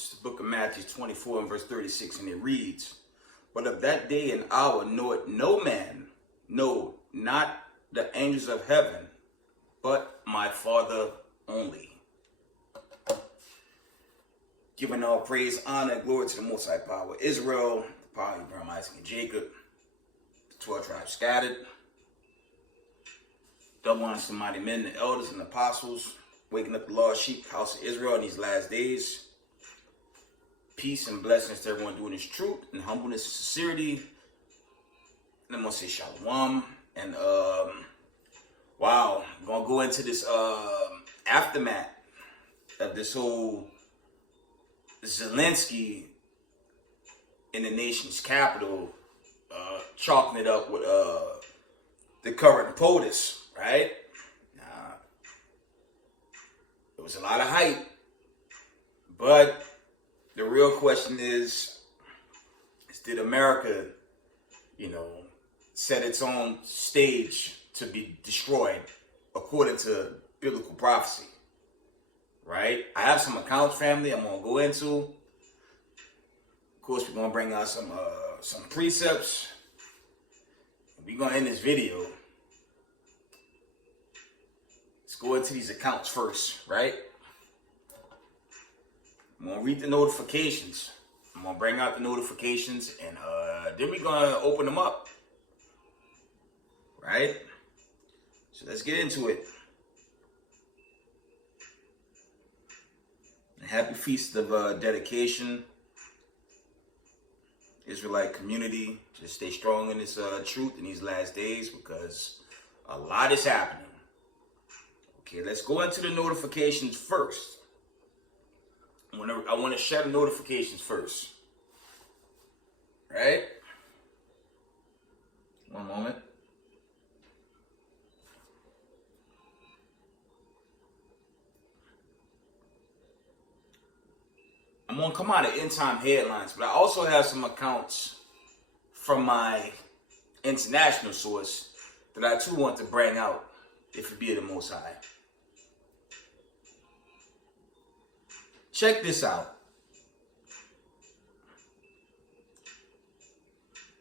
It's the book of Matthew 24 and verse 36, and it reads, "But of that day and hour knoweth no man, no, not the angels of heaven, but my Father only." Giving all praise, honor, and glory to the Most High Power, Israel, the power of Abraham, Isaac, and Jacob, the 12 tribes scattered. Double honors to mighty men, the elders, and the apostles, waking up the lost sheep, house of Israel in these last days. Peace and blessings to everyone doing this truth and humbleness and sincerity. And I'm going to say shalom. And, wow, I'm going to go into this aftermath of this whole Zelensky in the nation's capital, chalking it up with the current POTUS, right? There was a lot of hype, but the real question is did America, set its own stage to be destroyed according to biblical prophecy, right? I have some accounts, family, I'm going to go into. Of course, we're going to bring out some precepts. We're going to end this video. Let's go into these accounts first, right? I'm going to read the notifications. I'm going to bring out the notifications, and then we're going to open them up, right? So let's get into it. Happy Feast of Dedication, Israelite community. Just stay strong in this truth in these last days because a lot is happening. Okay, let's go into the notifications first. I want to share the notifications first. Right? One moment. I'm going to come out of end time headlines, but I also have some accounts from my international source that I too want to bring out, if it be the Most High. Check this out.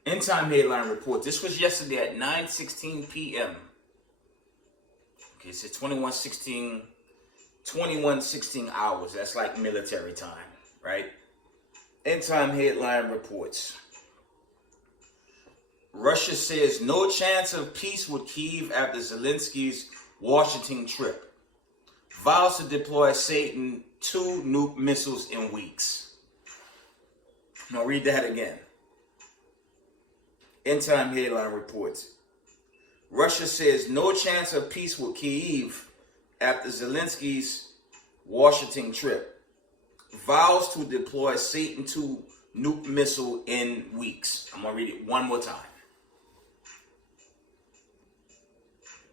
End time headline report. This was yesterday at 9:16 p.m. Okay, it said 21:16 hours. That's like military time. Right? End time headline reports. Russia says no chance of peace with Kyiv after Zelensky's Washington trip. Vows to deploy Satan 2 nuke missiles in weeks. Now read that again. End time headline reports. Russia says no chance of peace with Kyiv after Zelensky's Washington trip. Vows to deploy Satan 2 nuke missile in weeks. I'm going to read it one more time.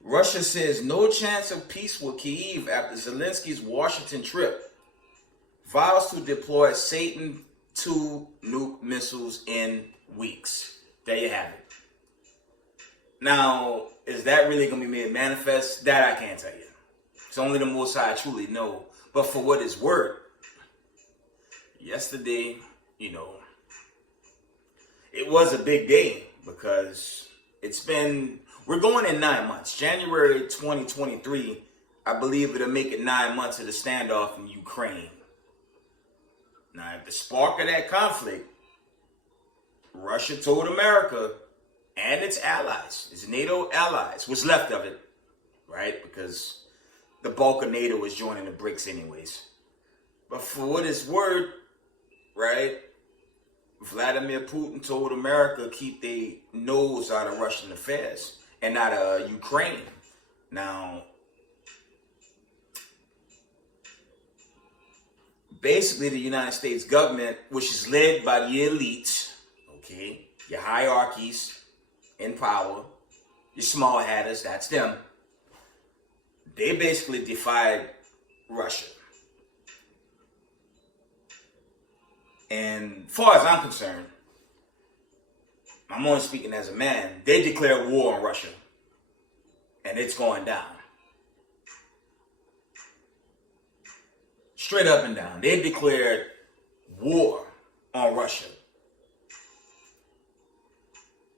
Russia says no chance of peace with Kyiv after Zelensky's Washington trip. Vows to deploy Satan 2 nuke missiles in weeks. There you have it. Now, is that really going to be made manifest? That I can't tell you. It's only the Most High truly know. But for what it's worth, yesterday, it was a big day because we're going in 9 months. January 2023, I believe it'll make it 9 months of the standoff in Ukraine. Now, at the spark of that conflict, Russia told America and its allies, its NATO allies, what's left of it, right? Because the bulk of NATO is joining the BRICS anyways. But for what it's worth, right? Vladimir Putin told America keep their nose out of Russian affairs and out of Ukraine. Now, basically the United States government, which is led by the elites, okay, your hierarchies in power, your small hatters, that's them, they basically defied Russia. And as far as I'm concerned, I'm only speaking as a man, they declared war on Russia. And it's going down. Straight up and down. They declared war on Russia.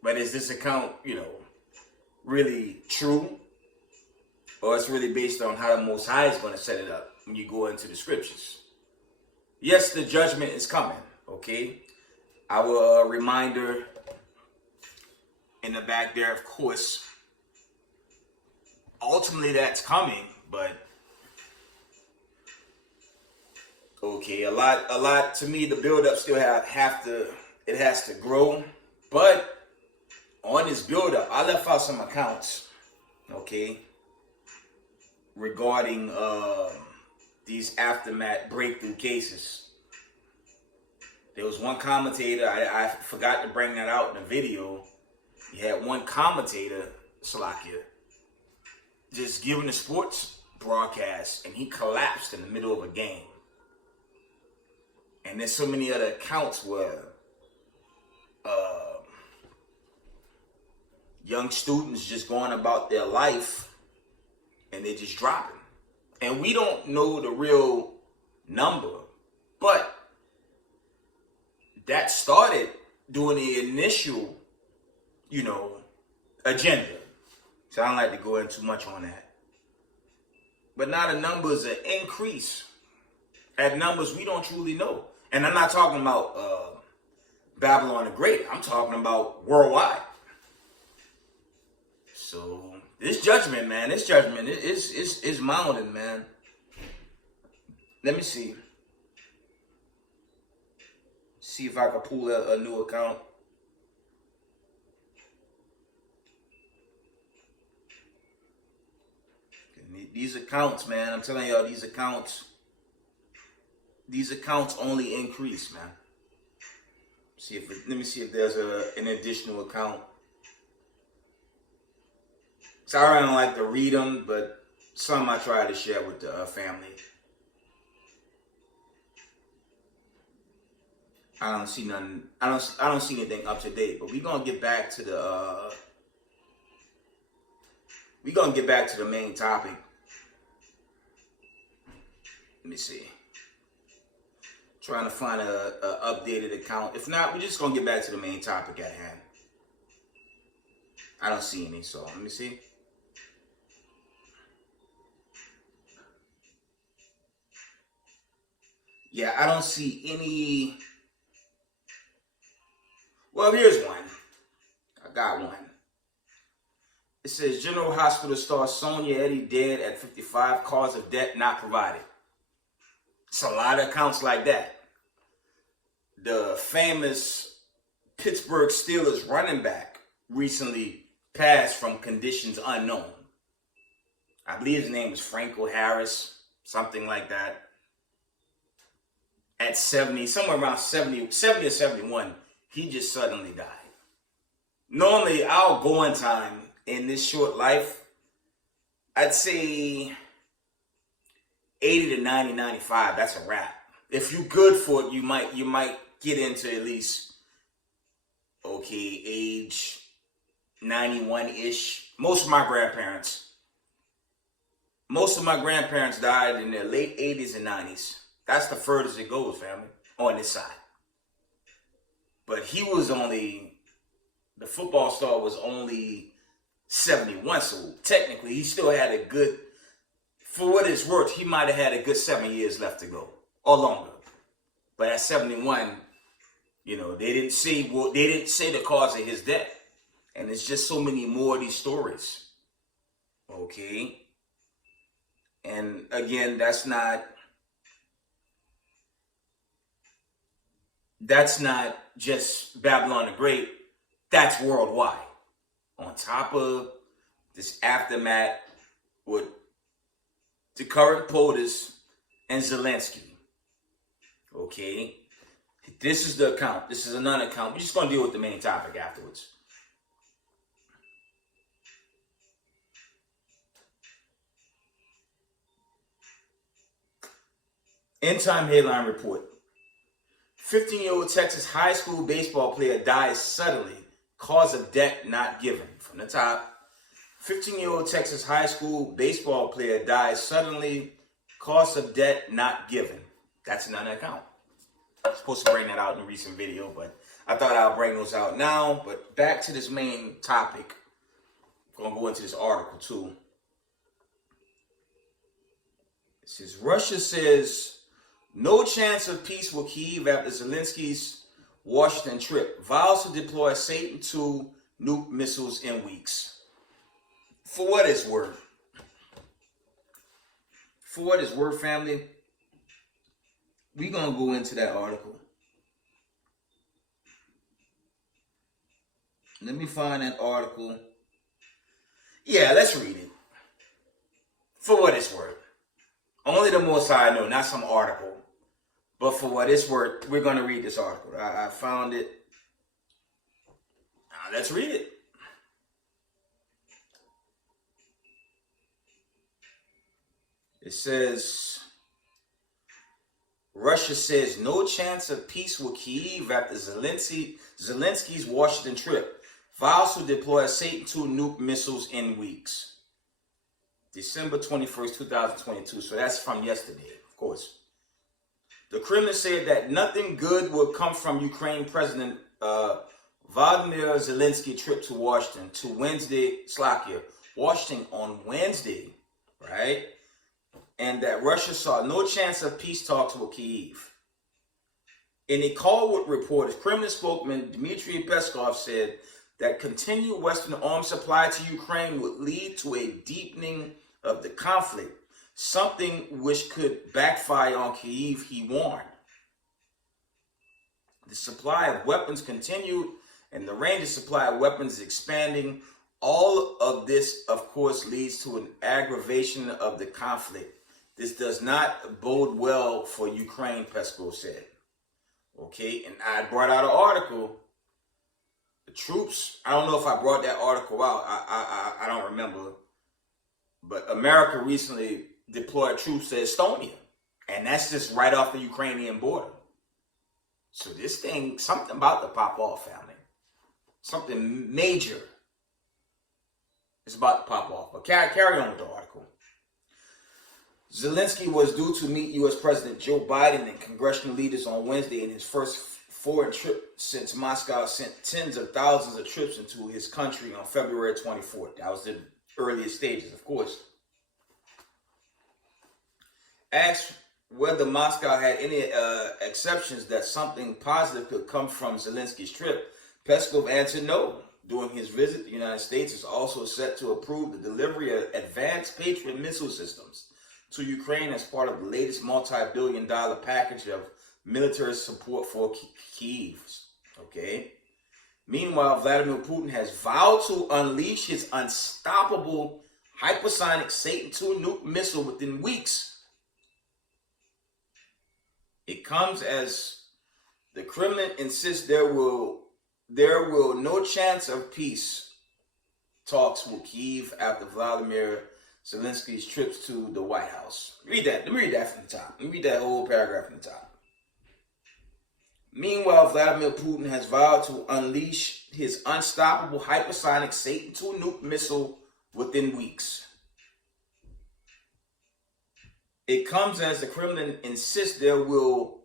But is this account, really true? Or it's really based on how the Most High is going to set it up when you go into the scriptures? Yes, the judgment is coming, okay? Our reminder in the back there, of course, ultimately that's coming, but okay, a lot to me, the build-up still it has to grow, but on this build-up, I left out some accounts, okay, regarding these aftermath breakthrough cases. There was one commentator, I forgot to bring that out in the video. You had one commentator, Salakia, just giving a sports broadcast, and he collapsed in the middle of a game. And there's so many other accounts where young students just going about their life and they're just dropping. And we don't know the real number, but that started during the initial, agenda. So I don't like to go into too much on that. But now the numbers are increased at numbers we don't truly know. And I'm not talking about Babylon the Great. I'm talking about worldwide. So this judgment, man, is mounting, man. Let me see. See if I can pull a new account. These accounts, man, I'm telling y'all, these accounts only increase, man. Let me see if there's an additional account. So I don't like to read them, but some I try to share with the family. I don't see nothing. I don't see anything up to date. But we're gonna get back to the. We're gonna get back to the main topic. Let me see. Trying to find a updated account. If not, we're just gonna get back to the main topic at hand. I don't see any, so let me see. Yeah, I don't see any. Well, here's one. I got one. It says General Hospital star Sonia Eddy dead at 55, cause of death not provided. It's a lot of accounts like that. The famous Pittsburgh Steelers running back recently passed from conditions unknown. I believe his name was Franco Harris, something like that. At 70, somewhere around 70 or 71, he just suddenly died. Normally, our going time in this short life, I'd say 80 to 90, 95, that's a wrap. If you're good for it, you might get into at least, age 91-ish. Most of my grandparents died in their late 80s and 90s. That's the furthest it goes, family, on this side. But the football star was only 71, so technically he still had a good, for what it's worth, he might have had a good 7 years left to go, or longer. But at 71, they didn't say the cause of his death. And it's just so many more of these stories. Okay? And again, that's not just Babylon the Great. That's worldwide. On top of this aftermath with the current POTUS and Zelensky. Okay? This is the account. This is another account. We're just going to deal with the main topic afterwards. End time headline report. 15-year-old Texas high school baseball player dies suddenly. Cause of death not given. From the top. 15-year-old Texas high school baseball player dies suddenly. Cause of death not given. That's another account. I was supposed to bring that out in a recent video, but I thought I'll bring those out now. But back to this main topic. I'm going to go into this article too. It says, Russia says no chance of peace with Kyiv after Zelensky's Washington trip. Vows to deploy Satan II nuke missiles in weeks. For what it's worth. For what it's worth, family, we're going to go into that article. Let me find that article. Yeah, let's read it. For what it's worth. Only the Most High know, not some article. But for what it's worth, we're going to read this article. I found it. Let's read it. It says, Russia says no chance of peace with Kyiv after Zelensky's Washington trip. Vows to deploy Satan II nuke missiles in weeks. December 21st, 2022. So that's from yesterday, of course. The Kremlin said that nothing good would come from Ukraine President Vladimir Zelensky trip to Washington Washington on Wednesday, right? And that Russia saw no chance of peace talks with Kyiv. In a call with reporters, Kremlin spokesman Dmitry Peskov said that continued Western arms supply to Ukraine would lead to a deepening of the conflict, something which could backfire on Kyiv, he warned. The supply of weapons continued, and the range of supply of weapons is expanding. All of this, of course, leads to an aggravation of the conflict. This does not bode well for Ukraine, Peskov said. Okay, and I brought out an article. The troops, I don't know if I brought that article out. I don't remember. But America recently deployed troops to Estonia. And that's just right off the Ukrainian border. So this thing, something about to pop off, family. Something major is about to pop off. But carry on with the article. Zelensky was due to meet U.S. President Joe Biden and congressional leaders on Wednesday in his first foreign trip since Moscow sent tens of thousands of troops into his country on February 24th. That was the earliest stages, of course. Asked whether Moscow had any exceptions that something positive could come from Zelensky's trip, Peskov answered no. During his visit, the United States is also set to approve the delivery of advanced Patriot missile systems to Ukraine as part of the latest multi-billion-dollar package of military support for Kyiv. Okay. Meanwhile, Vladimir Putin has vowed to unleash his unstoppable hypersonic Satan II nuke missile within weeks. It comes as the Kremlin insists there will no chance of peace talks with Kyiv after Vladimir Zelensky's trips to the White House. Read that. Let me read that from the top. Let me read that whole paragraph from the top. Meanwhile, Vladimir Putin has vowed to unleash his unstoppable hypersonic Satan II nuke missile within weeks. It comes as the Kremlin insists there will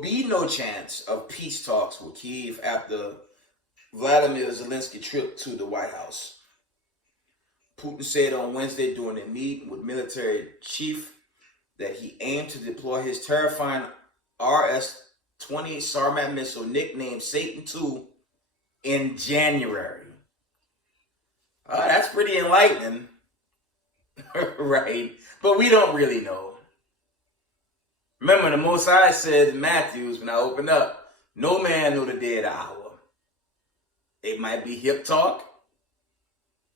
be no chance of peace talks with Kyiv after Vladimir Zelensky's trip to the White House. Putin said on Wednesday during a meeting with military chief that he aimed to deploy his terrifying RS-28 Sarmat missile nicknamed Satan II in January. That's pretty enlightening, right? But we don't really know. Remember, the Most High said in Matthew, when I opened up, no man knew the day or the hour. It might be hip talk,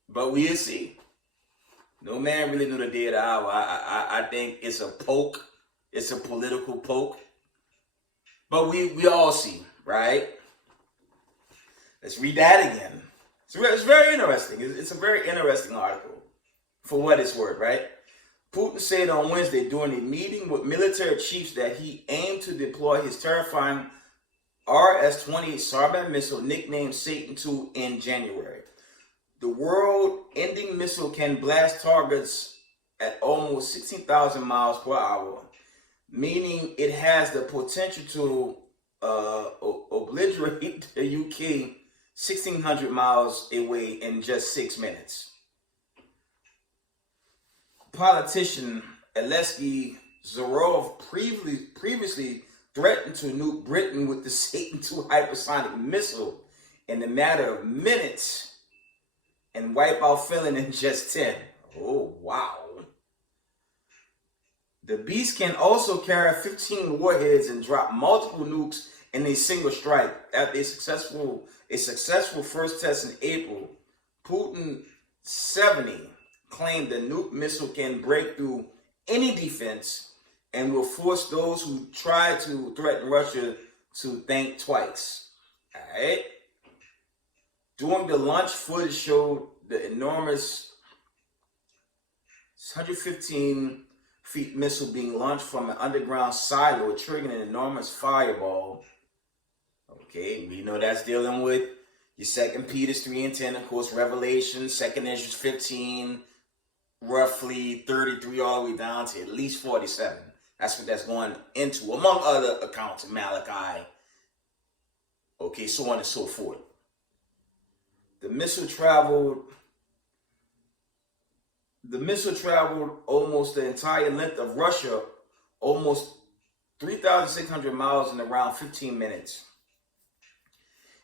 but we'll see. No man really knew the day or the hour. I think it's a poke. It's a political poke. But we all see, right? Let's read that again. It's very interesting. It's a very interesting article for what it's worth, right? Putin said on Wednesday during a meeting with military chiefs that he aimed to deploy his terrifying RS-28 Sarmat missile nicknamed Satan II in January. The world-ending missile can blast targets at almost 16,000 miles per hour. meaning it has the potential to obliterate the UK 1,600 miles away in just 6 minutes. Politician Zelensky previously threatened to nuke Britain with the Satan II hypersonic missile in a matter of minutes and wipe out Finland in just 10. Oh, wow. The beast can also carry 15 warheads and drop multiple nukes in a single strike. After a successful first test in April, Putin 70 claimed the nuke missile can break through any defense and will force those who try to threaten Russia to think twice. All right. During the launch, footage showed the enormous 115 feet missile being launched from an underground silo, triggering an enormous fireball. Okay, we know that's dealing with your 2 Peter 3 and 10, of course, Revelation, 2 Ezra 15, roughly 33 all the way down to at least 47. That's what that's going into, among other accounts, Malachi, okay, so on and so forth. The missile traveled almost the entire length of Russia, almost 3,600 miles in around 15 minutes.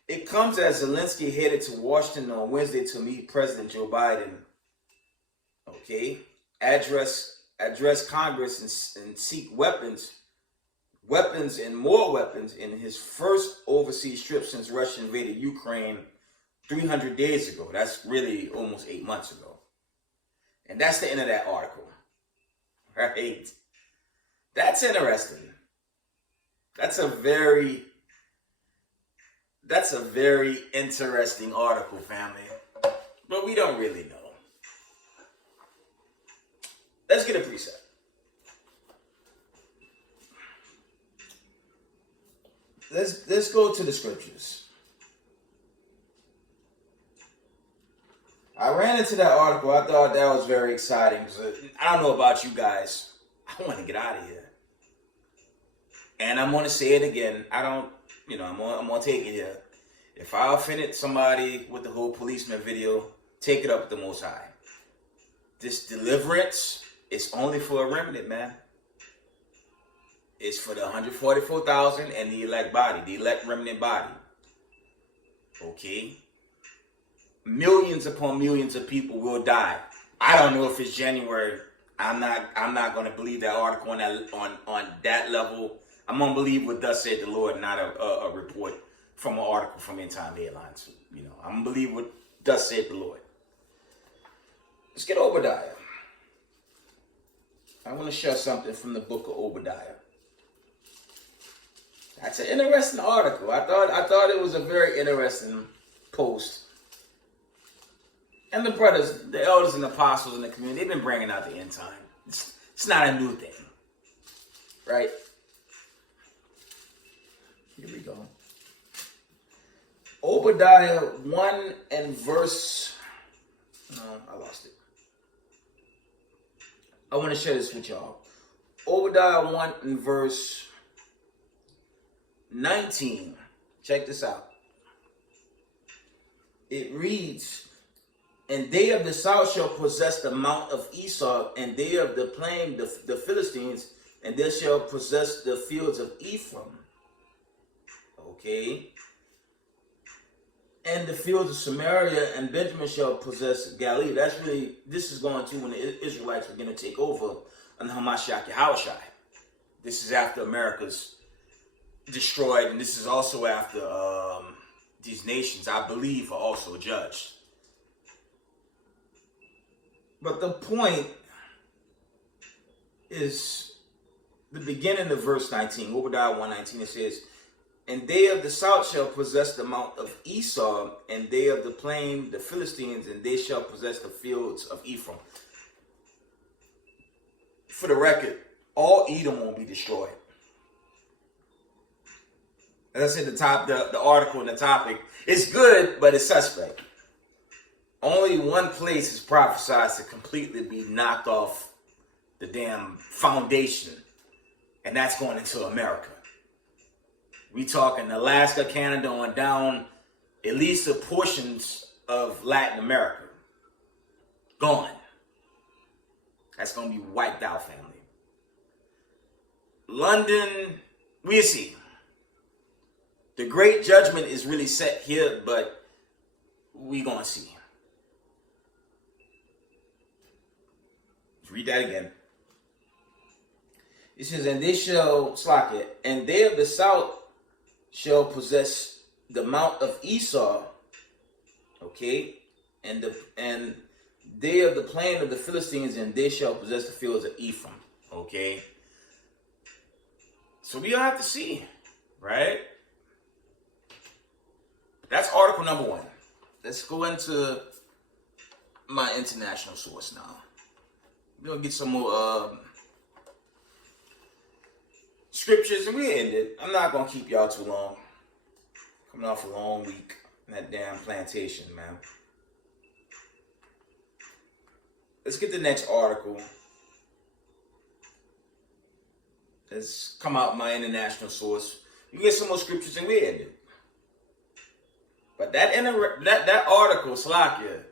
It comes as Zelensky headed to Washington on Wednesday to meet President Joe Biden. Okay, address Congress and seek weapons and more weapons in his first overseas trip since Russia invaded Ukraine 300 days ago. That's really almost 8 months ago. And that's the end of that article. Right? That's interesting. That's a very interesting article, family. But we don't really know. Let's get a preset. Let's go to the scriptures. I ran into that article. I thought that was very exciting because I don't know about you guys. I want to get out of here. And I'm going to say it again. I'm going to take it here. If I offended somebody with the whole policeman video, take it up with the Most High. This deliverance is only for a remnant, man. It's for the 144,000 and the elect body, the elect remnant body. Okay? Millions upon millions of people will die. I don't know if it's January. I'm not going to believe that article on that level. I'm going to believe what thus said the Lord, not a report from an article from End Time Headlines. I'm going to believe what thus said the Lord. Let's get Obadiah. I want to share something from the book of Obadiah. That's an interesting article. I thought it was a very interesting post. And the brothers, the elders and apostles in the community, they've been bringing out the end time. It's not a new thing. Right? Here we go. Obadiah 1 and verse... No, I lost it. I want to share this with y'all. Obadiah 1 and verse 19. Check this out. It reads... And they of the south shall possess the mount of Esau, and they of the plain, the Philistines, and they shall possess the fields of Ephraim. Okay. And the fields of Samaria, and Benjamin shall possess Galilee. This is going to when the Israelites are going to take over under Hamashiach Yahushai. This is after America's destroyed, and this is also after these nations, I believe, are also judged. But the point is the beginning of verse 19, Obadiah 1:19. It says, and they of the south shall possess the mount of Esau, and they of the plain, the Philistines, and they shall possess the fields of Ephraim. For the record, all Edom won't be destroyed. As I said, the article and the topic is good, but it's suspect. Only one place is prophesied to completely be knocked off the damn foundation, And that's going into America. We talking Alaska, Canada, on down, at least the portions of Latin America. Gone. That's going to be wiped out, family. London, we'll see. The great judgment is really set here, but we going to see. Let's read that again. It says, and they shall, slack it, and they of the south shall possess the mount of Esau, okay, and they of the plain of the Philistines, and they shall possess the fields of Ephraim, okay. So we all have to see, right? That's article number 1. Let's go into my international source now. We're gonna get some more scriptures, and we end it. I'm not gonna keep y'all too long. Coming off a long week in that damn plantation, man. Let's get the next article. Let's come out my international source. You get some more scriptures, and we end it. But that article, Salakia,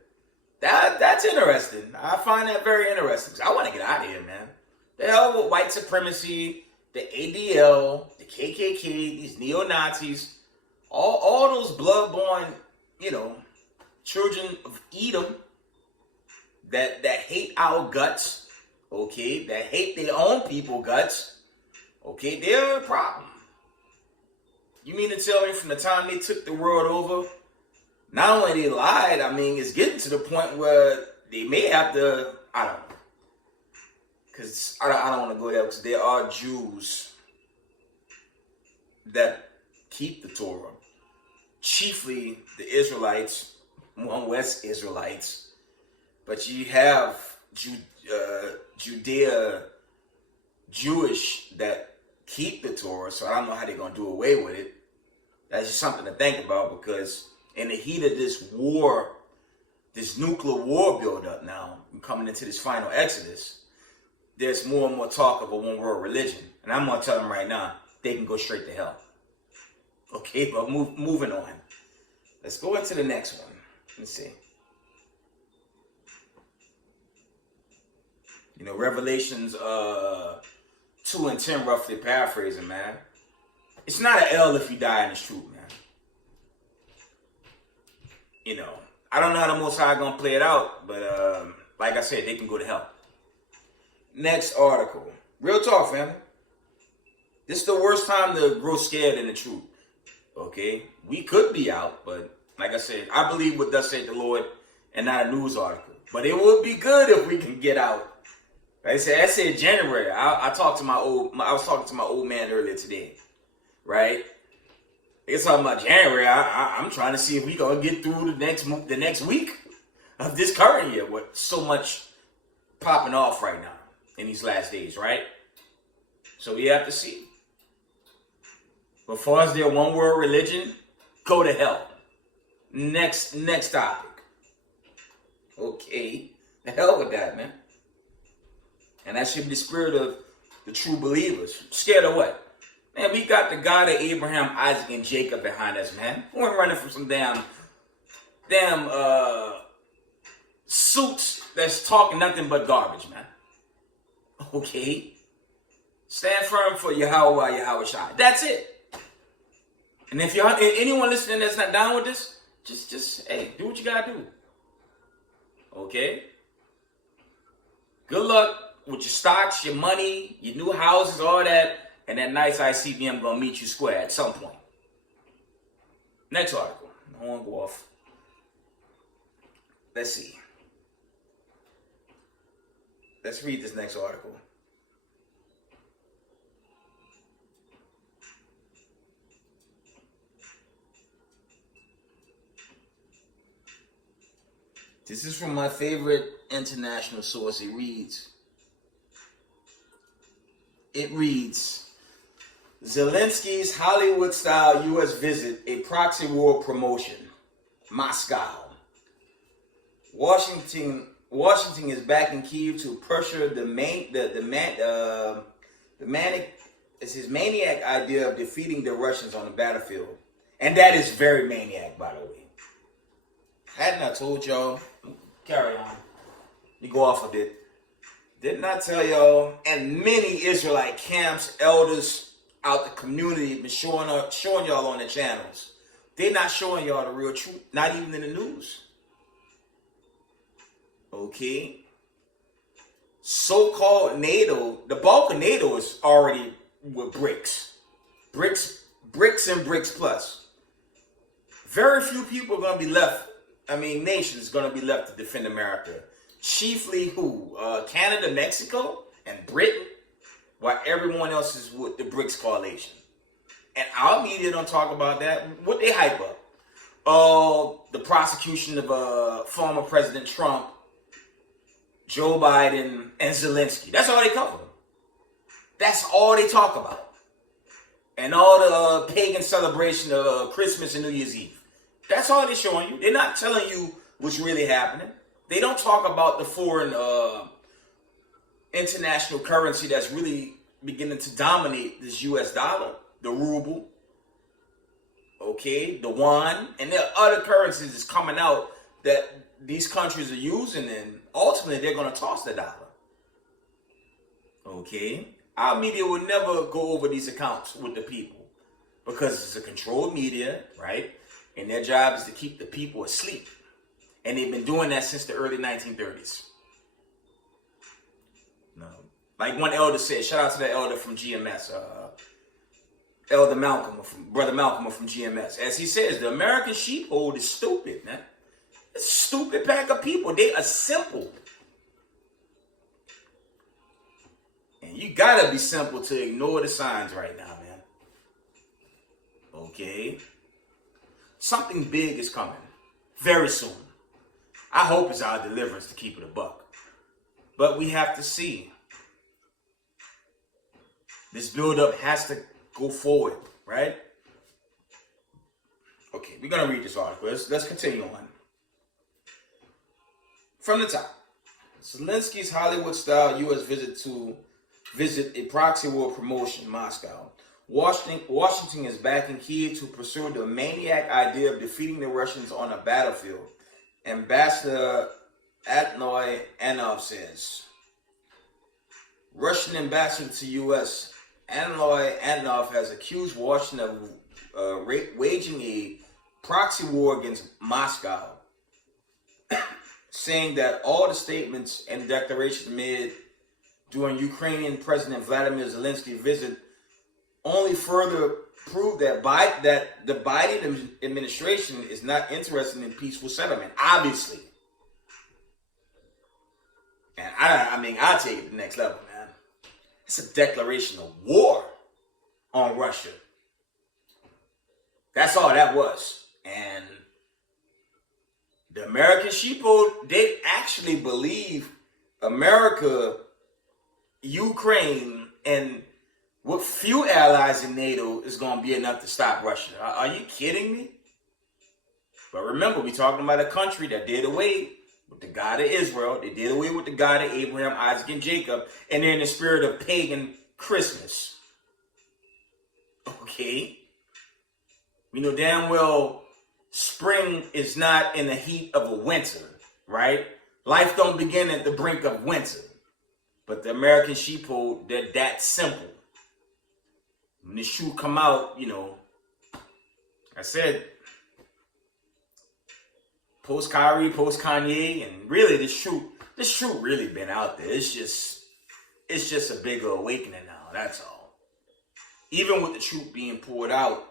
that's interesting. I find that very interesting. I want to get out of here, man. The hell with white supremacy, the ADL, the KKK, these neo-Nazis, all those blood-born, children of Edom that hate our guts, okay, that hate their own people guts, okay, they're a problem. You mean to tell me from the time they took the world over, not only they lied, I mean, it's getting to the point where they may have to, I don't know. Because I don't want to go there, because there are Jews that keep the Torah. Chiefly the Israelites, one West Israelites. But you have Judea Jewish that keep the Torah, so I don't know how they're going to do away with it. That's just something to think about, because in the heat of this war, this nuclear war buildup now, coming into this final Exodus, there's more and more talk of a one-world religion. And I'm going to tell them right now, they can go straight to hell. Okay, but moving on. Let's go into the next one. Let's see. Revelations 2 and 10, roughly paraphrasing, man. It's not an L if you die in this truth, man. I don't know how the Most High gonna play it out, but like I said, they can go to hell. Next article. Real talk, family. This is the worst time to grow scared in the truth. Okay? We could be out, but like I said, I believe what thus said the Lord and not a news article. But it would be good if we can get out. Like I said January. I was talking to my old man earlier today. Right? It's talking about January. I'm trying to see if we gonna get through the next week of this current year with so much popping off right now in these last days, right? So we have to see. But far as their one world religion, go to hell. Next topic. Okay, the hell with that, man. And that should be the spirit of the true believers. Scared of what? Man, we got the God of Abraham, Isaac, and Jacob behind us, man. We weren't running from some damn suits that's talking nothing but garbage, man. Okay? Stand firm for Yahweh Shai. That's it. And if anyone listening that's not down with this, just hey, do what you gotta do. Okay? Good luck with your stocks, your money, your new houses, all that. And that nice ICBM gonna meet you square at some point. Next article. I won't go off. Let's see. Let's read this next article. This is from my favorite international source. It reads, Zelensky's Hollywood-style U.S. visit, a proxy war promotion. Moscow. Washington is backing Kyiv to pressure the manic It's his maniac idea of defeating the Russians on the battlefield. And that is very maniac, by the way. Hadn't I told y'all? Carry on. You go off a bit. Didn't I tell y'all? And many Israelite camps, elders out the community have been showing y'all on the channels. They're not showing y'all the real truth. Not even in the news. Okay? So-called NATO, the bulk of NATO is already with BRICS. BRICS and BRICS Plus. Very few people are going to be left, nations going to be left to defend America. Chiefly who? Canada, Mexico, and Britain, while everyone else is with the BRICS coalition. And our media don't talk about that. What they hype up? The prosecution of former President Trump, Joe Biden, and Zelensky. That's all they cover. That's all they talk about. And all the pagan celebration of Christmas and New Year's Eve. That's all they're showing you. They're not telling you what's really happening. They don't talk about the foreign international currency that's really beginning to dominate this US dollar, the ruble, okay, the yuan, and there are other currencies that's coming out that these countries are using, and ultimately they're going to toss the dollar. Okay? Our media will never go over these accounts with the people because it's a controlled media, right? And their job is to keep the people asleep. And they've been doing that since the early 1930s. No. Like one elder said, shout out to that elder from GMS, Elder Malcolm, Brother Malcolm from GMS. As he says, the American sheepfold is stupid, man. It's a stupid pack of people. They are simple. And you gotta be simple to ignore the signs right now, man. Okay? Something big is coming. Very soon. I hope it's our deliverance to keep it a buck. But we have to see. This buildup has to go forward, right? Okay, we're going to read this article. Let's continue on. From the top. Zelensky's Hollywood-style U.S. visit a proxy war promotion, Moscow. Washington is backing Kyiv to pursue the maniac idea of defeating the Russians on a battlefield. Ambassador Atnoy Anov says. Russian ambassador to U.S. Atnoy Anov has accused Washington of waging a proxy war against Moscow, saying that all the statements and declarations made during Ukrainian President Vladimir Zelensky's visit only further prove that the Biden administration is not interested in peaceful settlement, obviously. And I'll take it to the next level, man. It's a declaration of war on Russia. That's all that was. And the American sheeple, they actually believe America, Ukraine, and with few allies in NATO is going to be enough to stop Russia. Are you kidding me? But remember, we're talking about a country that did away with the God of Israel. They did away with the God of Abraham, Isaac, and Jacob. And they're in the spirit of pagan Christmas. Okay? We know damn well spring is not in the heat of a winter, right? Life don't begin at the brink of winter. But the American sheeple, they're that simple. When the shoe come out, I said, post Kyrie, post Kanye, and really this shoe really been out there. It's just a bigger awakening now. That's all. Even with the truth being poured out,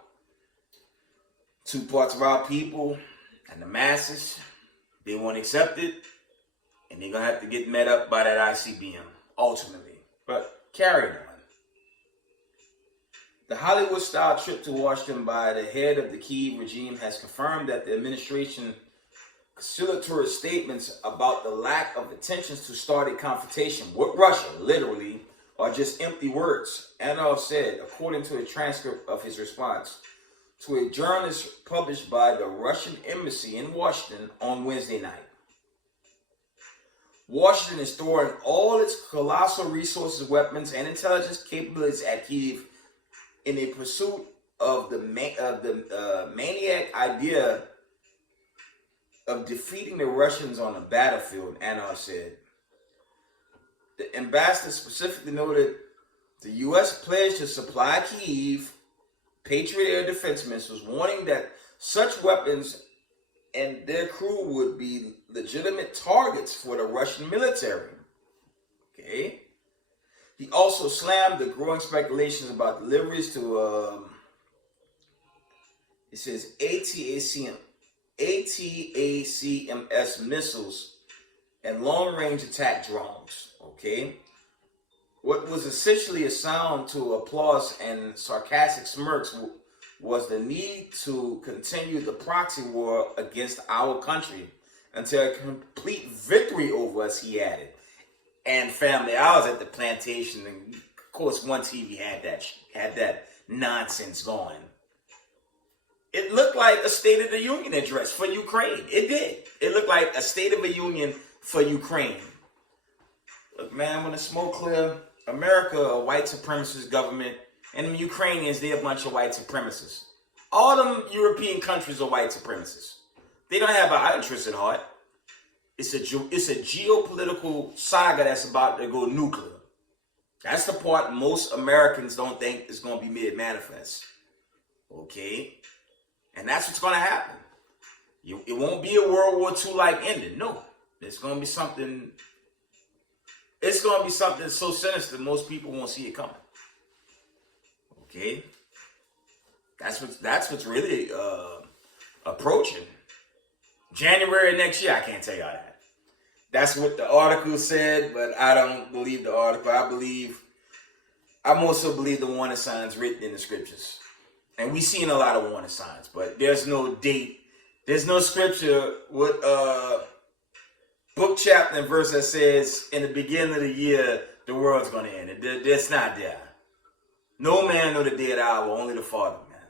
two parts of our people and the masses, they won't accept it, and they're gonna have to get met up by that ICBM ultimately. But carry on. The Hollywood-style trip to Washington by the head of the Kyiv regime has confirmed that the administration's conciliatory statements about the lack of intentions to start a confrontation with Russia, literally, are just empty words, Anov said, according to a transcript of his response to a journalist published by the Russian embassy in Washington on Wednesday night. Washington is storing all its colossal resources, weapons, and intelligence capabilities at Kyiv in a pursuit of the maniac idea of defeating the Russians on the battlefield, Anar said. The ambassador specifically noted the U.S. pledged to supply Kyiv Patriot air defense missiles, warning that such weapons and their crew would be legitimate targets for the Russian military. Okay. He also slammed the growing speculations about deliveries to, it says ATACMS missiles and long-range attack drones. Okay. What was essentially a sound to applause and sarcastic smirks was the need to continue the proxy war against our country until a complete victory over us, he added. And family, I was at the plantation, and of course, one TV had that nonsense going. It looked like a State of the Union address for Ukraine. It did. It looked like a State of the Union for Ukraine. Look, man, when the smoke clear, America, a white supremacist government, and the Ukrainians, they're a bunch of white supremacists. All them European countries are white supremacists. They don't have our interests at heart. It's a geopolitical saga that's about to go nuclear. That's the part most Americans don't think is going to be made manifest. Okay? And that's what's going to happen. It won't be a World War II like ending. No. It's going to be something... It's going to be something so sinister most people won't see it coming. Okay? That's what's really approaching. January next year, I can't tell y'all that. That's what the article said, but I don't believe the article. I more so believe the warning signs written in the scriptures. And we've seen a lot of warning signs, but there's no date. There's no scripture with book, chapter, and verse that says in the beginning of the year, the world's going to end. It's not there. No man know the day of the hour, only the Father, man.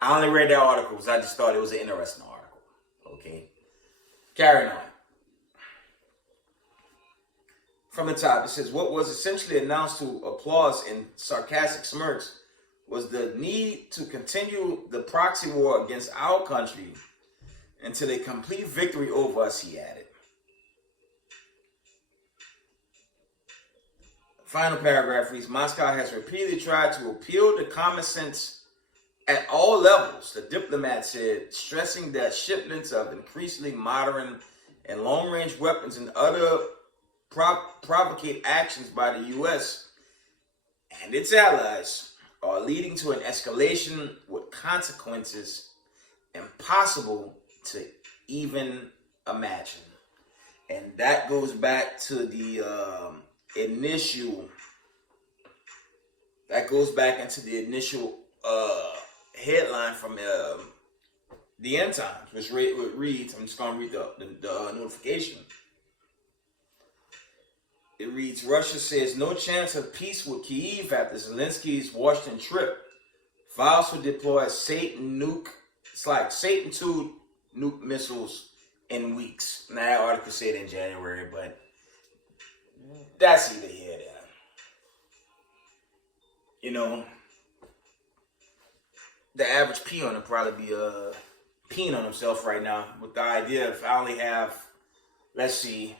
I only read that article because I just thought it was an interesting article. Okay. Carrying on. From the top, it says, what was essentially announced to applause and sarcastic smirks was the need to continue the proxy war against our country until a complete victory over us, he added. Final paragraph reads, Moscow has repeatedly tried to appeal to common sense at all levels, the diplomat said, stressing that shipments of increasingly modern and long-range weapons and other provocate actions by the U.S. and its allies are leading to an escalation with consequences impossible to even imagine. And that goes back to the initial headline from the End Times, which reads, I'm just going to read the notification. It reads, Russia says no chance of peace with Kyiv after Zelensky's Washington trip. Files to deploy Satan 2 nuke missiles in weeks. Now that article said in January, but that's either here or there. You know, the average peon will probably be peeing on himself right now with the idea if I only have, let's see,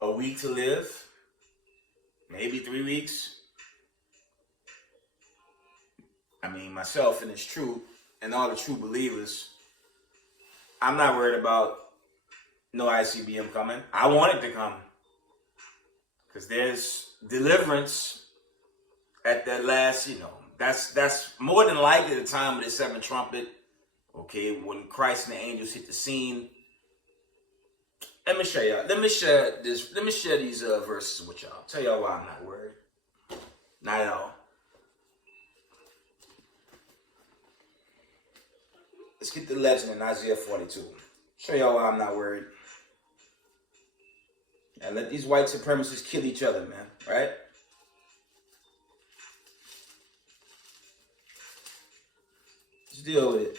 a week to live, maybe 3 weeks. I mean, myself and it's true, and all the true believers, I'm not worried about no ICBM coming. I want it to come. Because there's deliverance at that last, that's more than likely the time of the seventh trumpet. Okay, when Christ and the angels hit the scene. Let me show y'all. Let me share these verses with y'all. Tell y'all why I'm not worried. Not at all. Let's get the legend in Isaiah 42. Show y'all why I'm not worried. And let these white supremacists kill each other, man. Right? Let's deal with it.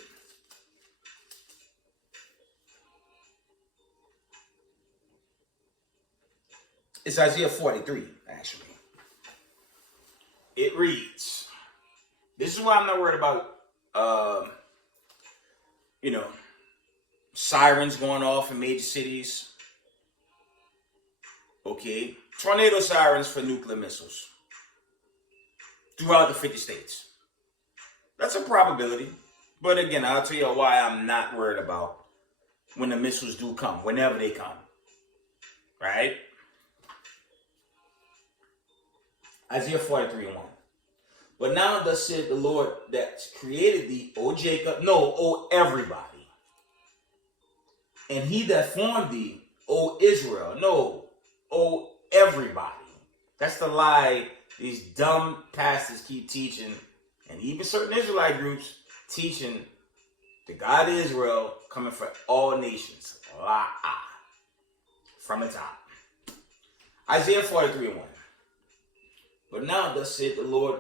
It's Isaiah 43, actually. It reads, This is why I'm not worried about, you know, sirens going off in major cities. Okay. Tornado sirens for nuclear missiles throughout the 50 states. That's a probability. But again, I'll tell you why I'm not worried about when the missiles do come, whenever they come. Right? Isaiah 43:1. But now thus said the Lord that created thee, O Jacob, no, O everybody. And he that formed thee, O Israel, no, O everybody. That's the lie these dumb pastors keep teaching, and even certain Israelite groups teaching the God of Israel coming for all nations. Lie. From the top. Isaiah 43:1. But now thus said the Lord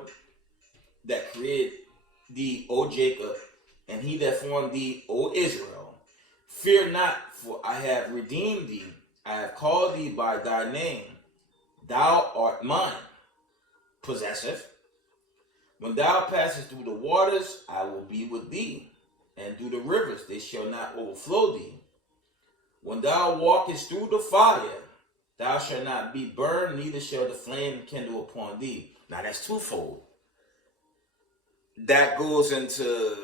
that created thee, O Jacob, and he that formed thee, O Israel. Fear not, for I have redeemed thee. I have called thee by thy name. Thou art mine. Possessive. When thou passest through the waters, I will be with thee. And through the rivers, they shall not overflow thee. When thou walkest through the fire, thou shalt not be burned, neither shall the flame kindle upon thee. Now that's twofold. That goes into,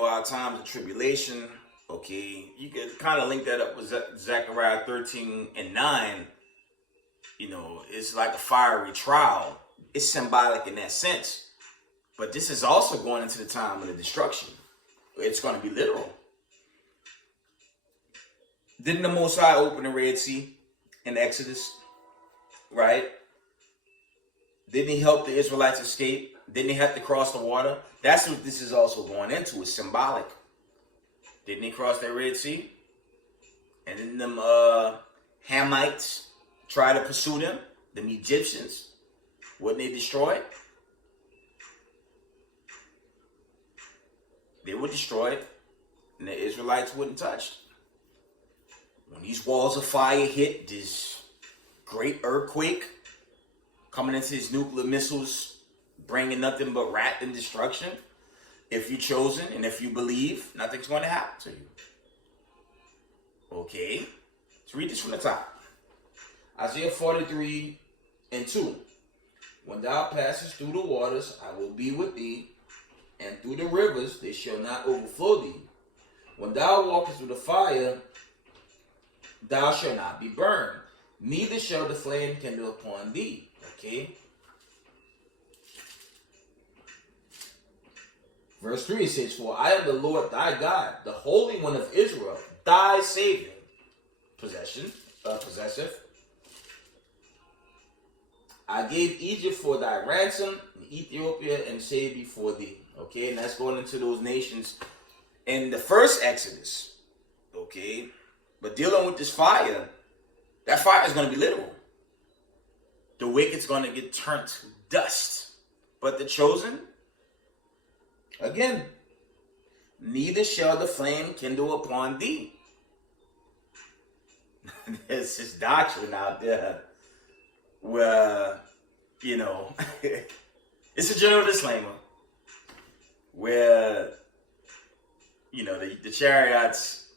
our times of tribulation. Okay, you could kind of link that up with Zechariah 13:9. It's like a fiery trial. It's symbolic in that sense. But this is also going into the time of the destruction. It's going to be literal. Didn't the Most High open the Red Sea in Exodus? Right? Didn't he help the Israelites escape? Didn't he have to cross the water? That's what this is also going into. It's symbolic. Didn't he cross that Red Sea? And then them Hamites try to pursue them. Them Egyptians. Wasn't they destroyed? They were destroyed. And the Israelites wasn't touched. When these walls of fire hit, this great earthquake coming into these nuclear missiles, bringing nothing but wrath and destruction. If you're chosen and if you believe, nothing's going to happen to you. Okay, let's read this from the top. Isaiah 43:2. When thou passest through the waters, I will be with thee, and through the rivers, they shall not overflow thee. When thou walkest through the fire, thou shalt not be burned, neither shall the flame kindle upon thee. Okay. Verse 3 says, for I am the Lord thy God, the Holy One of Israel, thy Savior. Possessive. I gave Egypt for thy ransom, and Ethiopia and Saba before thee. Okay, and that's going into those nations in the first Exodus. Okay, but dealing with this fire, that fire is going to be literal. The wicked's going to get turned to dust. But the chosen, again, neither shall the flame kindle upon thee. There's this doctrine out there where, it's a general disclaimer where, the chariots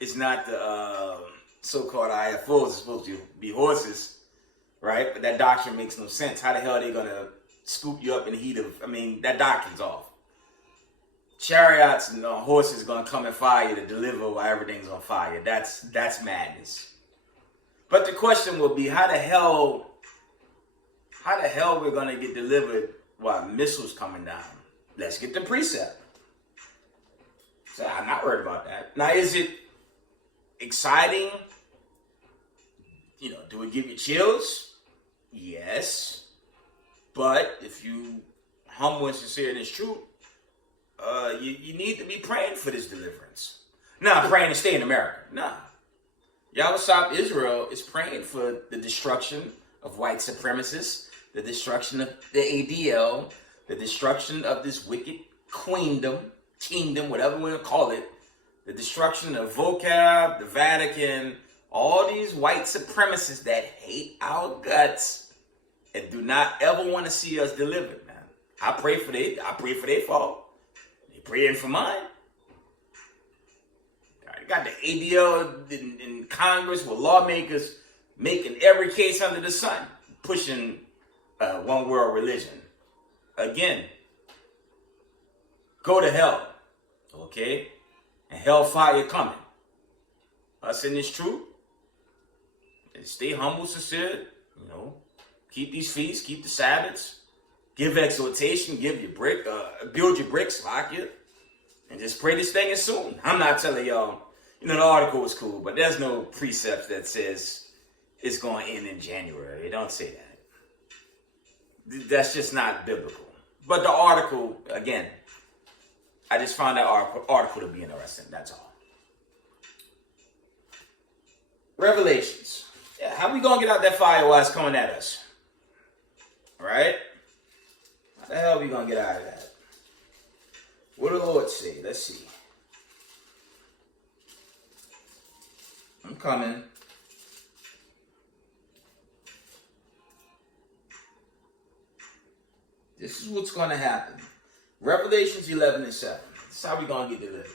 is not the so-called IFOs. It's supposed to be horses, right? But that doctrine makes no sense. How the hell are they going to scoop you up in the heat of, that doctrine's off. Chariots and horses going to come and fire to deliver while everything's on fire. That's madness. But the question will be, how the hell we're going to get delivered while missiles coming down? Let's get the precept. So I'm not worried about that. Now, is it exciting? Do it give you chills? Yes. But if you humble and sincere in this truth, you need to be praying for this deliverance. Not praying to stay in America. Nah. Yahweh Stop Israel is praying for the destruction of white supremacists, the destruction of the ADL, the destruction of this wicked kingdom, whatever we want to call it, the destruction of vocab, the Vatican, all these white supremacists that hate our guts and do not ever want to see us delivered, man. I pray for their fall. They praying for mine. I got the ADL in Congress with lawmakers making every case under the sun, pushing one world religion. Again, go to hell, okay? And hellfire coming. Us in this truth. And stay humble, sincere, keep these feasts, keep the Sabbaths, give exhortation, build your bricks, lock you, and just pray this thing is soon. I'm not telling y'all, the article was cool, but there's no precept that says it's going to end in January. It don't say that. That's just not biblical. But the article, again, I just found that article to be interesting. That's all. Revelations. Yeah, how we going to get out that fire while it's coming at us? Right? How the hell are we going to get out of that? What did the Lord say? Let's see. I'm coming. This is what's going to happen. Revelations 11 and 7. This is how we're going to get delivered.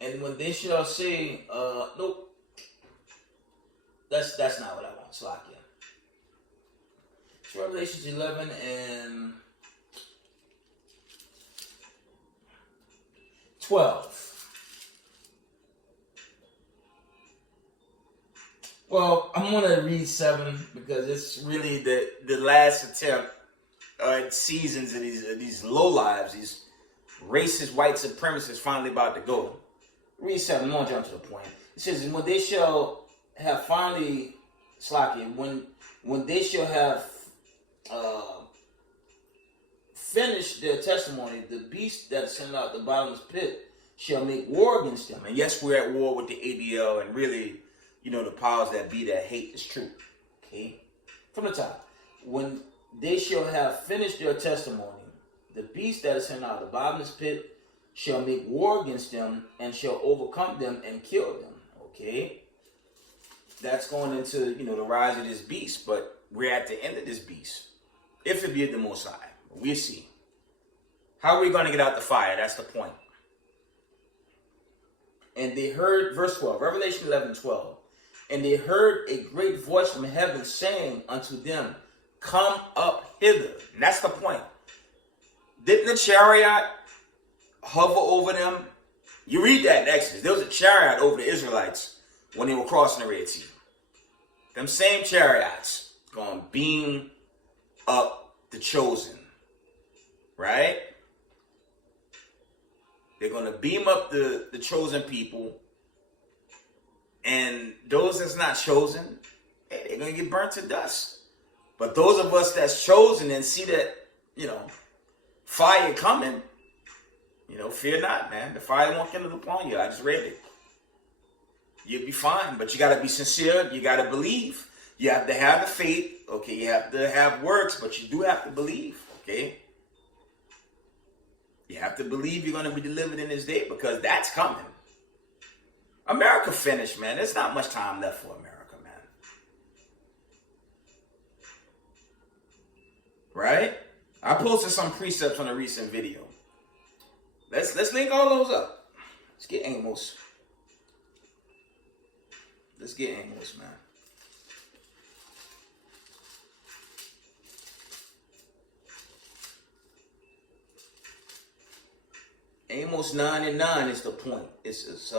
And when they shall say, nope. That's not what I want. Slakia. It's Revelations 11 and 12. Well, I'm going to read 7 because it's really the last attempt at seasons of these lowlives, these racist white supremacists finally about to go. Read 7, I'm going to jump to the point. It says, when they shall have finally, Slakia, when they shall have finished their testimony, the beast that sent out the bottomless pit shall make war against them. And yes, we're at war with the ADL and really, the powers that be that hate this truth. Okay? From the top. When they shall have finished their testimony, the beast that is sent out of the bottomless pit shall make war against them and shall overcome them and kill them. Okay? That's going into, the rise of this beast. But we're at the end of this beast. If it be the Most High. We'll see. How are we going to get out the fire? That's the point. And they heard, verse 12, Revelation 11:12. And they heard a great voice from heaven saying unto them, come up hither. And that's the point. Didn't the chariot hover over them? You read that in Exodus. There was a chariot over the Israelites when they were crossing the Red Sea. Them same chariots going to beam up the chosen. Right? They're going to beam up the chosen people. And those that's not chosen, they're going to get burnt to dust. But those of us that's chosen and see that, fire coming, fear not, man. The fire won't kindle upon you. I just read it. You'll be fine, but you got to be sincere. You got to believe. You have to have the faith. Okay, you have to have works, but you do have to believe. Okay? You have to believe you're going to be delivered in this day because that's coming. America finished, man. There's not much time left for America, man. Right? I posted some precepts on a recent video. Let's link all those up. Let's get Amos. Let's get Amos, man. Amos 9 and 9 is the point. It says,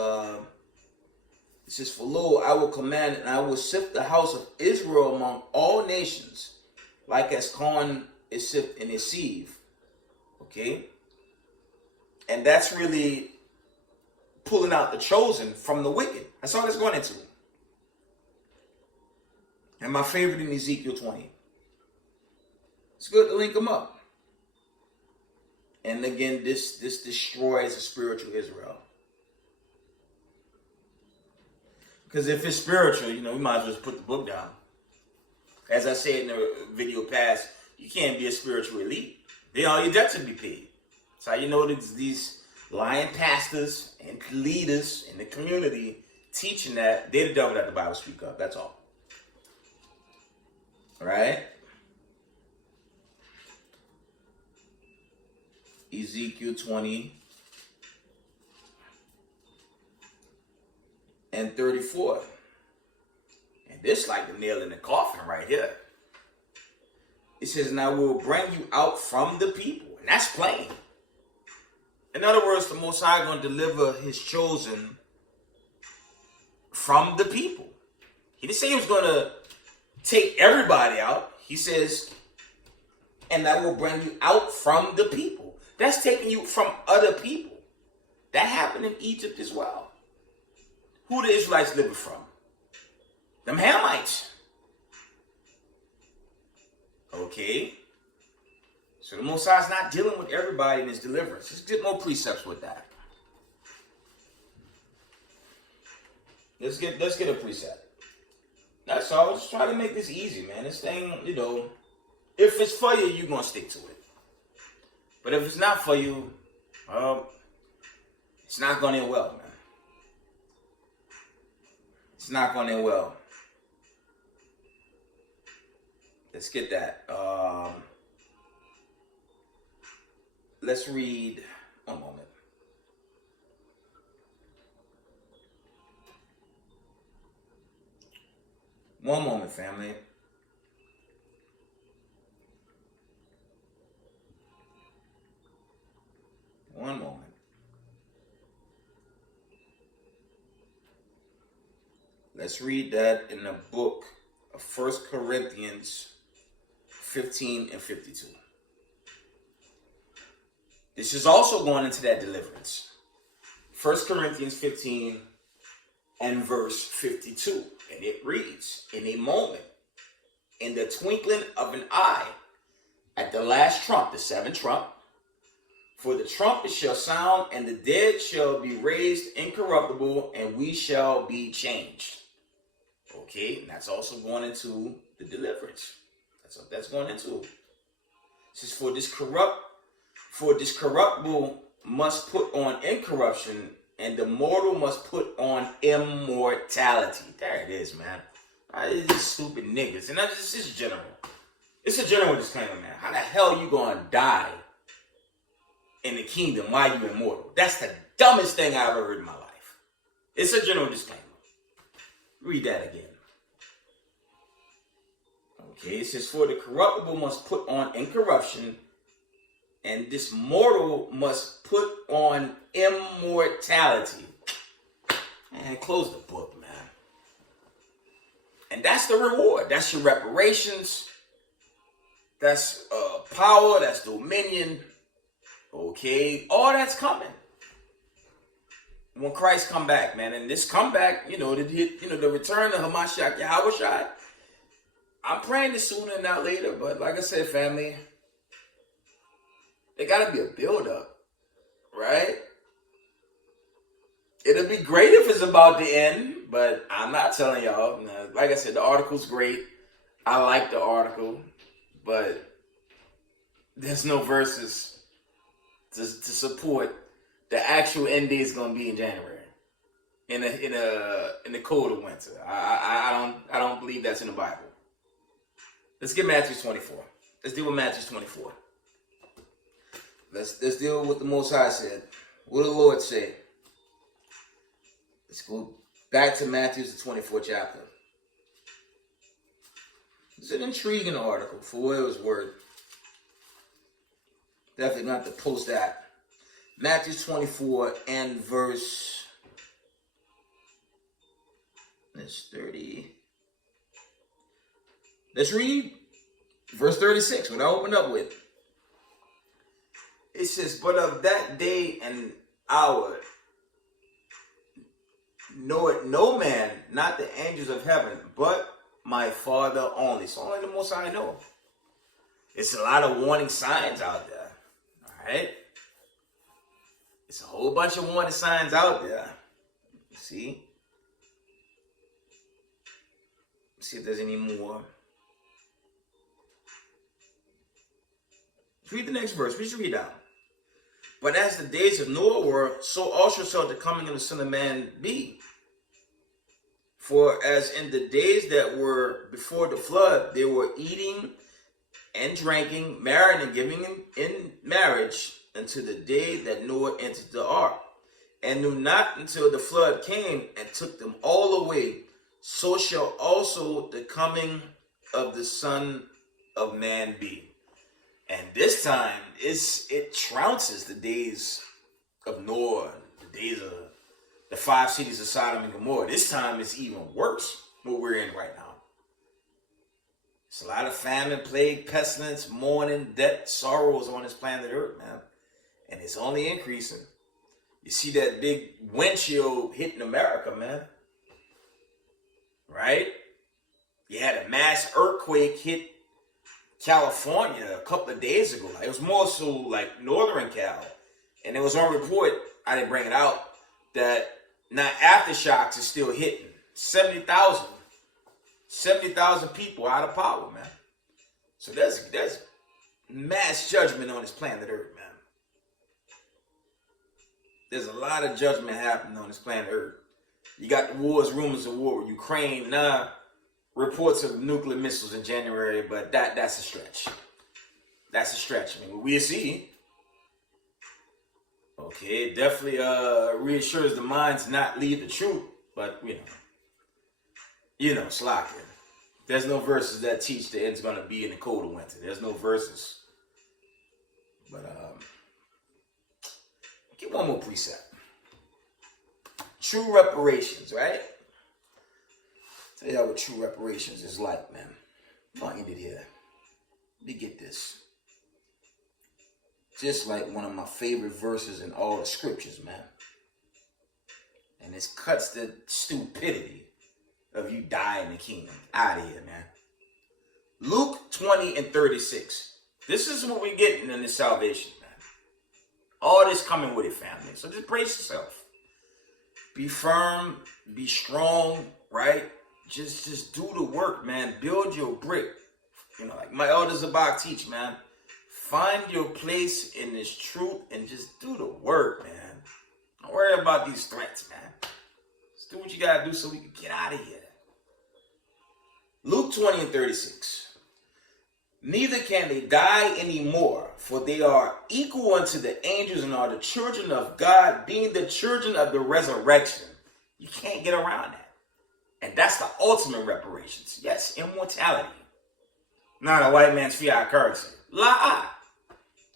for lo, I will command and I will sift the house of Israel among all nations, like as corn is sifted in a sieve. Okay? And that's really pulling out the chosen from the wicked. That's all it's going into. And my favorite in Ezekiel 20. It's good to link them up. And again, this destroys the spiritual Israel. Because if it's spiritual, we might as well just put the book down. As I said in the video past, you can't be a spiritual elite. Then all your debts will be paid. That's how you know that these lying pastors and leaders in the community teaching that they're the devil that the Bible speak of. That's all. All right? Ezekiel 20 and 34. And this like the nail in the coffin right here. It says, and I will bring you out from the people. And that's plain. In other words, the Most High going to deliver his chosen from the people. He didn't say he was going to take everybody out. He says, and I will bring you out from the people. That's taking you from other people. That happened in Egypt as well. Who the Israelites living from? Them Hamites. Okay. So the Most High is not dealing with everybody in his deliverance. Let's get more precepts with that. Let's get a precept. That's all. Just try to make this easy, man. This thing, if it's for you, you're going to stick to it. But if it's not for you, it's not going to end well, man. It's not going to end well. Let's get that. Let's read. One moment. One moment, family. One moment. Let's read that in the book of 1 Corinthians 15 and 52. This is also going into that deliverance. 1 Corinthians 15 and verse 52. And it reads, in a moment, in the twinkling of an eye, at the last trump, the seventh trump, for the trumpet shall sound, and the dead shall be raised incorruptible, and we shall be changed. Okay, and that's also going into the deliverance. That's what that's going into. It says, for this corruptible must put on incorruption, and the mortal must put on immortality. There it is, man. It's just stupid niggas. And this is general. It's a general disclaimer, man. How the hell you gonna die in the kingdom while you immortal? That's the dumbest thing I've ever heard in my life. It's a general disclaimer. Read that again. Okay, it says, for the corruptible must put on incorruption, and this mortal must put on immortality. Man, close the book, man. And that's the reward. That's your reparations. That's power. That's dominion. Okay, all that's coming when Christ come back, man. And this comeback, the return of Hamashiach Yahushua. I'm praying this sooner and not later, but like I said, family, there got to be a build-up, right? It'll be great if it's about to end, but I'm not telling y'all. Like I said, the article's great. I like the article, but there's no verses to support the actual end date is going to be in January, in the cold of winter. I don't believe that's in the Bible. Let's get Matthew 24. Let's deal with Matthew 24. Let's deal with what the Most High said. What did the Lord say? Let's go back to Matthew's the 24th chapter. It's an intriguing article for what it was worth. Definitely going to have to post that. Matthew 24 and verse 30. Let's read verse 36, what I opened up with. It says, but of that day and hour knoweth no man, not the angels of heaven, but my Father only. So only the Most High know. It's a lot of warning signs out there. All right? It's a whole bunch of warning signs out there. You see? Let's see if there's any more. Read the next verse. We should read out. But as the days of Noah were, so also shall the coming of the Son of Man be. For as in the days that were before the flood, they were eating and drinking, marrying and giving in marriage, until the day that Noah entered the ark, and knew not until the flood came and took them all away. So shall also the coming of the Son of Man be. And this time, it trounces the days of Noah, the days of the 5 cities of Sodom and Gomorrah. This time it's even worse what we're in right now. It's a lot of famine, plague, pestilence, mourning, death, sorrows on this planet Earth, man. And it's only increasing. You see that big wind chill hitting America, man. Right? You had a mass earthquake hit California a couple of days ago. It was more so like Northern Cal. And it was on report, I didn't bring it out, that now aftershocks is still hitting. 70,000 people out of power, man. So there's mass judgment on this planet Earth, man. There's a lot of judgment happening on this planet Earth. You got the wars, rumors of war with Ukraine, reports of nuclear missiles in January, but that's a stretch. That's a stretch. I mean, we'll see. Okay, it definitely reassures the mind to not leave the truth, but slack it. There's no verses that teach that it's going to be in the cold of winter. There's no verses. But get one more precept. True reparations, right? Tell y'all what true reparations is like, man. Find it here. Let me get this. Just like one of my favorite verses in all the scriptures, man. And it cuts the stupidity of you dying in the kingdom out of here, man. Luke 20:36. This is what we're getting in this salvation, man. All this coming with it, family. So just brace yourself. Be firm, be strong, right? Just do the work, man. Build your brick. Like my elders about teach, man. Find your place in this truth and just do the work, man. Don't worry about these threats, man. Just do what you gotta do so we can get out of here. Luke 20:36. Neither can they die anymore, for they are equal unto the angels and are the children of God, being the children of the resurrection. You can't get around that. And that's the ultimate reparations. Yes, immortality. Not a white man's fiat currency. La.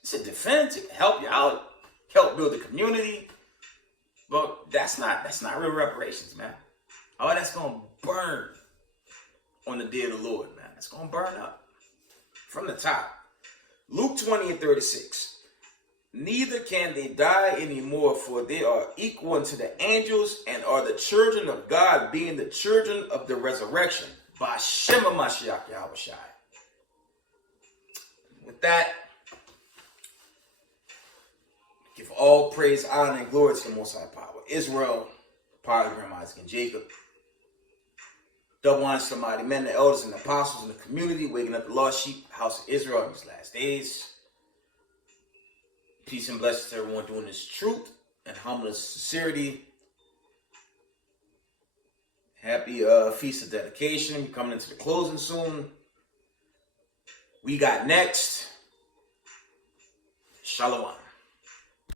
It's a defense. It can help you out, help build a community. But that's not real reparations, man. Oh, that's gonna burn on the day of the Lord, man. It's gonna burn up. From the top. Luke 20:36. Neither can they die anymore, for they are equal unto the angels and are the children of God, being the children of the resurrection. B'Shem HaMashiach Yahushai. With that, give all praise, honor, and glory to the Most High Power. Israel, part of Abraham, Isaac, and Jacob. Double honors to the mighty men, the elders, and the apostles in the community, waking up the lost sheep, house of Israel in these last days. Peace and blessings to everyone doing this truth and humbleness, sincerity. Happy Feast of Dedication. We're coming into the closing soon. We got next. Shalom.